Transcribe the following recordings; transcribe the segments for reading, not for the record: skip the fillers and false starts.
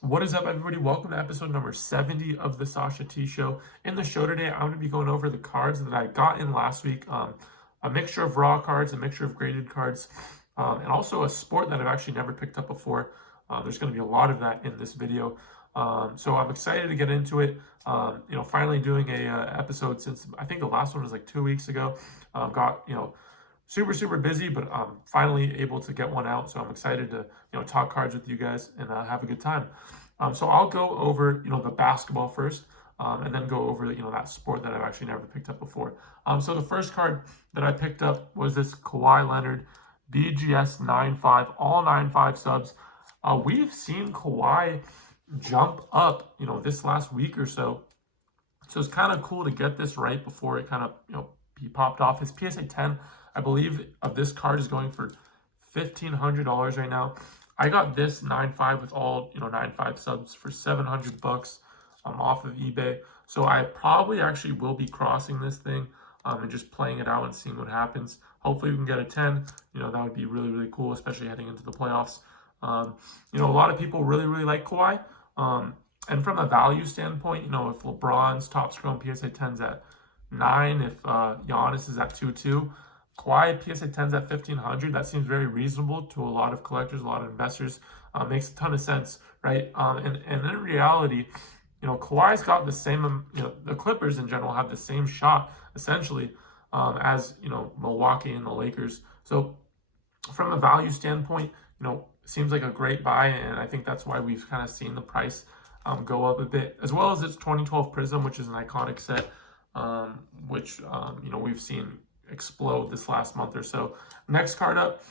What is up, everybody? Welcome to episode number 70 of the Sasha T Show. In the show today, I'm going to be going over the cards that I got in last week. A mixture of raw cards, a mixture of graded cards, and also a sport that I've actually never picked up before. There's going to be a lot of that in this video. So I'm excited to get into it. Finally doing a episode since I think the last one was like 2 weeks ago. Got, super busy, but I'm finally able to get one out. So I'm excited to talk cards with you guys and have a good time. So I'll go over the basketball first, and then go over that sport that I've actually never picked up before. So the first card that I picked up was this Kawhi Leonard BGS 9-5, all 9-5 subs. We've seen Kawhi jump up this last week or so. So it's kind of cool to get this right before it kind of he popped off. His PSA 10, I believe, of this card is going for $1,500 right now. I got this 9.5 with all 9.5 subs for $700 off of eBay. So I probably actually will be crossing this thing and just playing it out and seeing what happens. Hopefully we can get a 10. That would be really cool, especially heading into the playoffs. A lot of people really like Kawhi. And from a value standpoint, if LeBron's top score on PSA 10's at 9, if Giannis is at 2.2, Kawhi PSA 10's at 1,500. That seems very reasonable to a lot of collectors, a lot of investors. Makes a ton of sense, right? And in reality, Kawhi's got the same. The Clippers in general have the same shot essentially as Milwaukee and the Lakers. So from a value standpoint, seems like a great buy, and I think that's why we've kind of seen the price go up a bit, as well as its 2012 Prism, which is an iconic set, which we've seen explode this last month or so. Next card up,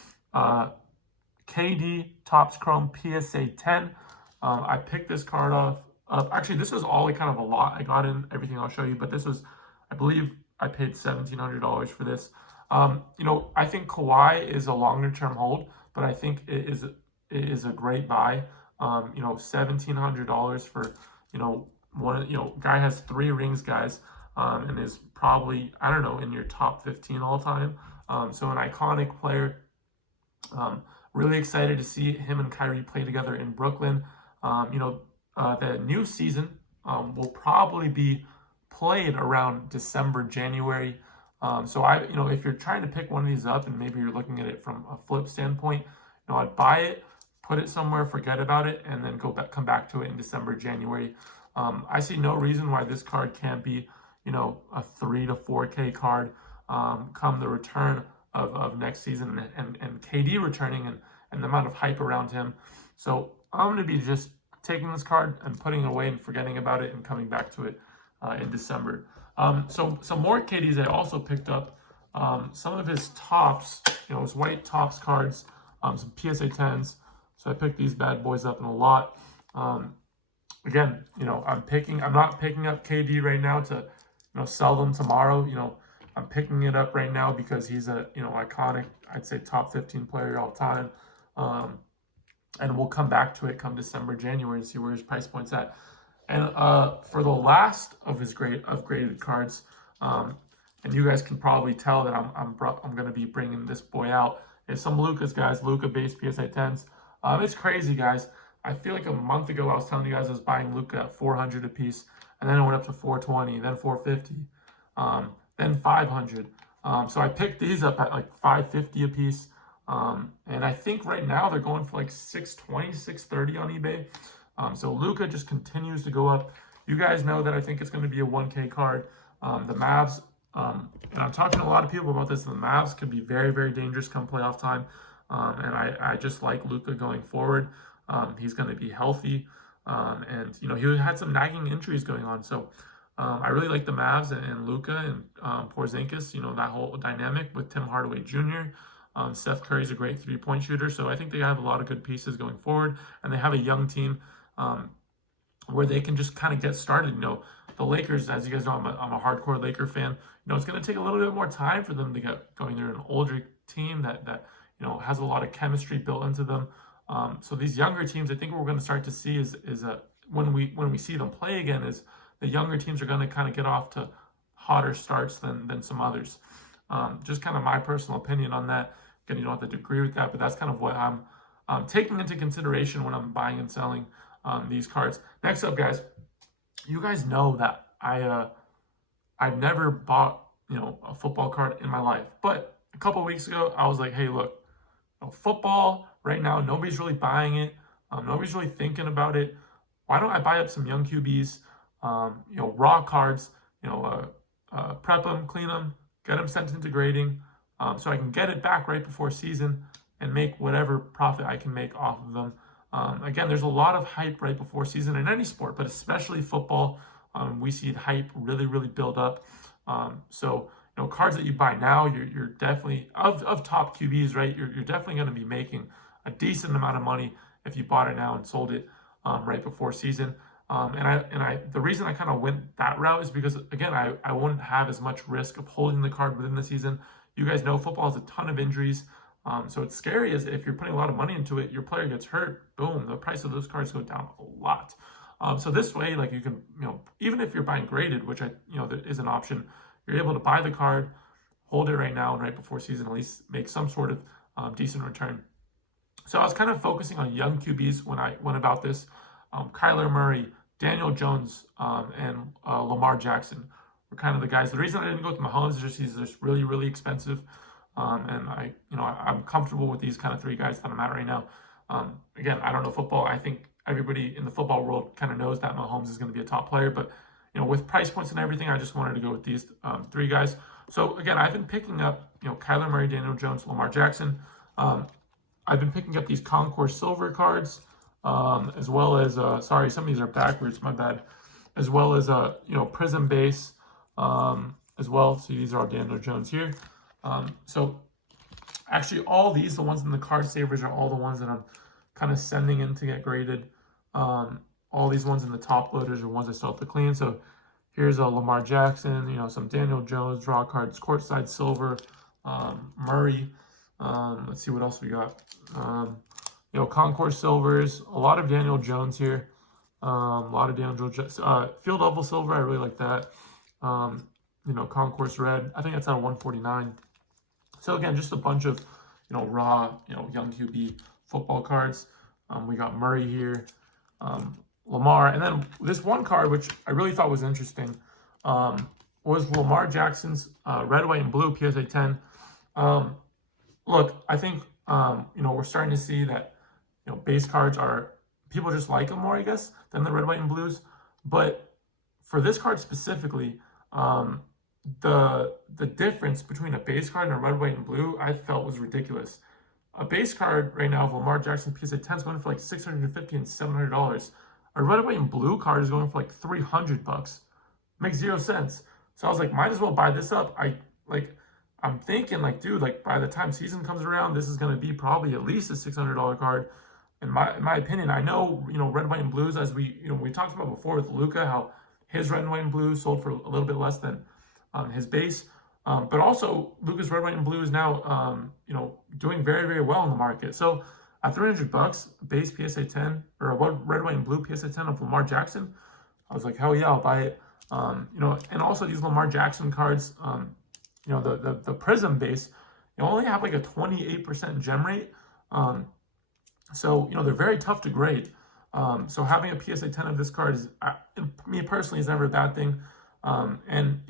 KD Topps Chrome PSA 10. I picked this card up. Actually, this was all kind of a lot. I got in everything I'll show you, but this was, I believe, I paid $1,700 for this. I think Kawhi is a longer term hold, but I think it is a great buy. $1,700 for guy has 3 rings, guys, and is probably, I don't know, in your top 15 all time. So an iconic player. Really excited to see him and Kyrie play together in Brooklyn. The new season will probably be played around December, January. So if you're trying to pick one of these up and maybe you're looking at it from a flip standpoint, I'd buy it, put it somewhere, forget about it, and then come back to it in December, January. I see no reason why this card can't be, a 3 to 4K card come the return of next season and KD returning and the amount of hype around him. So I'm going to be just taking this card and putting it away and forgetting about it and coming back to it in December. So some more KDs I also picked up. Some of his tops, his white tops cards, some PSA 10s. So I picked these bad boys up in a lot. Again, I'm not picking up KD right now to, sell them tomorrow. I'm picking it up right now because he's a, iconic, I'd say top 15 player all time. And we'll come back to it come December, January and see where his price point's at. And for the last of his graded cards, and you guys can probably tell that I'm going to be bringing this boy out, is some Luka's, guys. Luka based PSA 10s. It's crazy, guys. I feel like a month ago I was telling you guys I was buying Luka at 400 a piece, and then it went up to 420, then 450, then 500. So I picked these up at like 550 a piece, and I think right now they're going for like 620, 630 on eBay. So Luka just continues to go up. You guys know that I think it's going to be a 1K card. The Mavs, and I'm talking to a lot of people about this, the Mavs could be very dangerous come playoff time. And I just like Luka going forward. He's going to be healthy. And he had some nagging injuries going on. So I really like the Mavs and Luka and Porzingis, that whole dynamic with Tim Hardaway Jr. Seth Curry's a great 3-point shooter. So I think they have a lot of good pieces going forward. And they have a young team where they can just kind of get started. The Lakers, as you guys know, I'm a hardcore Laker fan. It's going to take a little bit more time for them to get going. They're an older team that has a lot of chemistry built into them. So these younger teams, I think what we're going to start to see is when we see them play again, is the younger teams are going to kind of get off to hotter starts than some others. Just kind of my personal opinion on that. Again, you don't have to agree with that, but that's kind of what I'm taking into consideration when I'm buying and selling. these cards. Next up, guys, you guys know that I've never bought a football card in my life, but a couple weeks ago I was like, hey, look, football right now, nobody's really buying it. Nobody's really thinking about it. Why don't I buy up some young QBs? Raw cards. Prep them, clean them, get them sent into grading, so I can get it back right before season and make whatever profit I can make off of them. Again, there's a lot of hype right before season in any sport, but especially football. We see the hype really, really build up. So cards that you buy now, you're definitely of top QBs, right? You're definitely going to be making a decent amount of money if you bought it now and sold it right before season. The reason I kind of went that route is because, again, I wouldn't have as much risk of holding the card within the season. You guys know football has a ton of injuries. So it's scary as if you're putting a lot of money into it, your player gets hurt, boom, the price of those cards go down a lot. So this way, like, you can, even if you're buying graded, which there is an option, you're able to buy the card, hold it right now, and right before season, at least make some sort of decent return. So I was kind of focusing on young QBs when I went about this. Kyler Murray, Daniel Jones, and Lamar Jackson were kind of the guys. The reason I didn't go with Mahomes is just he's just really, really expensive. And I'm comfortable with these kind of three guys that I'm at right now. Again, I don't know football. I think everybody in the football world kind of knows that Mahomes is going to be a top player, but with price points and everything, I just wanted to go with these three guys. So again, I've been picking up Kyler Murray, Daniel Jones, Lamar Jackson. I've been picking up these Concourse Silver cards, as well as sorry, some of these are backwards, my bad. As well as Prism base, as well. See, these are all Daniel Jones here. So actually all these, the ones in the card savers, are all the ones that I'm kind of sending in to get graded. All these ones in the top loaders are ones I still have to clean. So here's a Lamar Jackson, some Daniel Jones draw cards, courtside silver, Murray. Let's see what else we got. Concourse silvers, a lot of Daniel Jones here. A lot of Daniel Jones. Field level silver, I really like that. Concourse red, I think that's at 149. So again, just a bunch of, raw, young QB football cards. We got Murray here, Lamar, and then this one card, which I really thought was interesting, was Lamar Jackson's red, white, and blue PSA 10. Look, I think, we're starting to see that, base cards are, people just like them more, I guess, than the red, white, and blues. But for this card specifically, the difference between a base card and a red, white, and blue, I felt was ridiculous. A base card right now of Lamar Jackson PSA 10 is going for like $650 and $700. A red, white, and blue card is going for like $300. Makes zero sense. So I was like, might as well buy this up. I'm thinking, like, dude, like, by the time season comes around, this is going to be probably at least a $600 card. In my opinion, I know, red, white, and blues, as we talked about before with Luka, how his red, white, and blue sold for a little bit less than his base. But also, Luka's red, white, and blue is now, doing very, very well in the market. So at $300, base PSA 10, or a red, white, and blue PSA 10 of Lamar Jackson, I was like, hell yeah, I'll buy it. And also these Lamar Jackson cards, the Prism base, only have like a 28% gem rate. So, they're very tough to grade. So having a PSA 10 of this card is, me personally, is never a bad thing. And,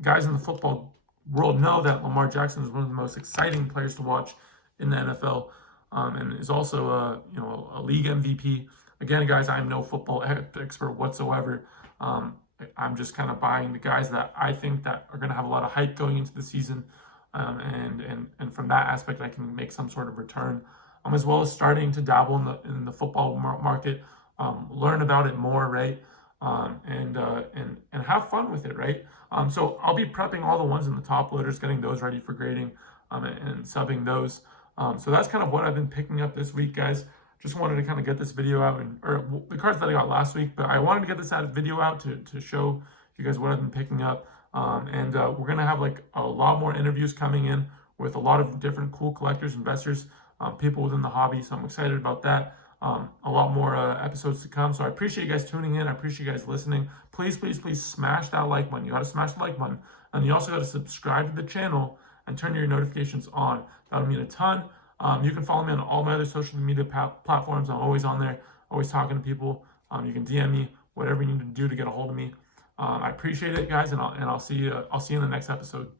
guys in the football world know that Lamar Jackson is one of the most exciting players to watch in the NFL, and is also a league MVP. Again, guys, I'm no football expert whatsoever. I'm just kind of buying the guys that I think that are going to have a lot of hype going into the season, and from that aspect, I can make some sort of return. As well as starting to dabble in the football market, learn about it more, right? And have fun with it, right? So I'll be prepping all the ones in the top loaders, getting those ready for grading, and subbing those. So that's kind of what I've been picking up this week, guys. Just wanted to kind of get this video out, or the cards that I got last week, but I wanted to get this video out to show you guys what I've been picking up. We're gonna have like a lot more interviews coming in with a lot of different cool collectors, investors, people within the hobby. So I'm excited about that. A lot more episodes to come. So I appreciate you guys tuning in. I appreciate you guys listening. Please, please, please smash that like button. You got to smash the like button. And you also got to subscribe to the channel and turn your notifications on. That would mean a ton. You can follow me on all my other social media platforms. I'm always on there, always talking to people. You can DM me, whatever you need to do to get a hold of me. I appreciate it, guys, and I'll see you in the next episode.